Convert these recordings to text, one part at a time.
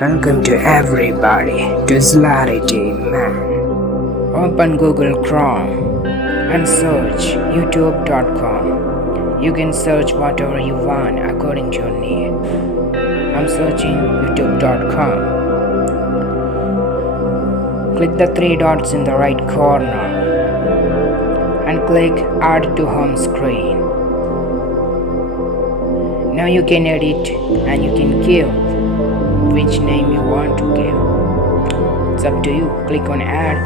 Welcome to everybody to zlarityman. Open Google Chrome and search youtube.com. You can search whatever you want according to your need. I'm searching youtube.com. Click the three dots in the right corner and click Add to Home Screen. Now you can edit and you can give which name you want to give. It's up to you. Click on Add.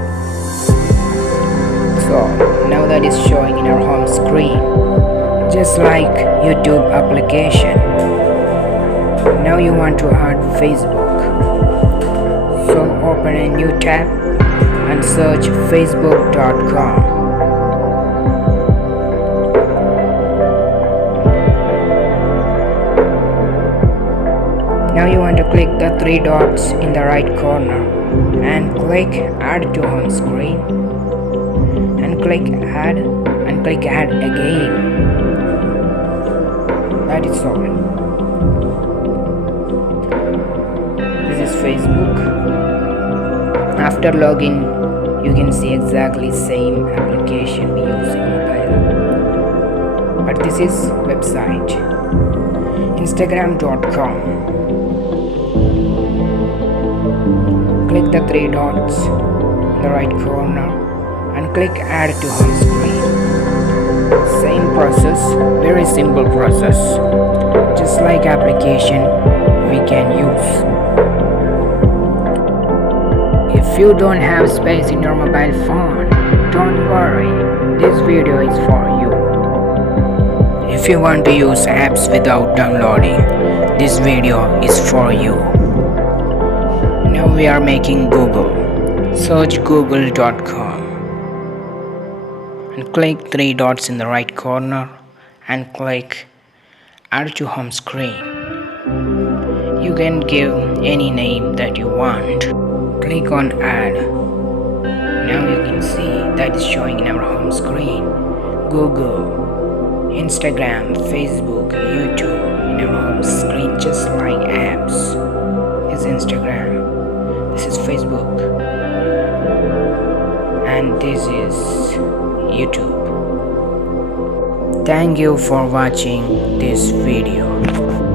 So now that is showing in our home screen, just like YouTube application. Now you want to add Facebook. So open a new tab and search facebook.com. Now you want to click the three dots in the right corner and click Add to Home Screen and click Add and click Add again. That is all. This is Facebook. After login, you can see exactly same application we use in mobile. But this is website Instagram.com. Click the three dots in the right corner and click Add to Home Screen. Same process, very simple process, just like application we can use. If you don't have space in your mobile phone, don't worry, this video is for you. If you want to use apps without downloading, this video is for you. Now we are making Google. Search google.com and click three dots in the right corner and click Add to Home Screen. You can give any name that you want. Click on Add. Now you can see that is showing in our home screen. Google, Instagram, Facebook, YouTube in our home screen, just like apps. This is Instagram. This is Facebook and this is YouTube. Thank you for watching this video.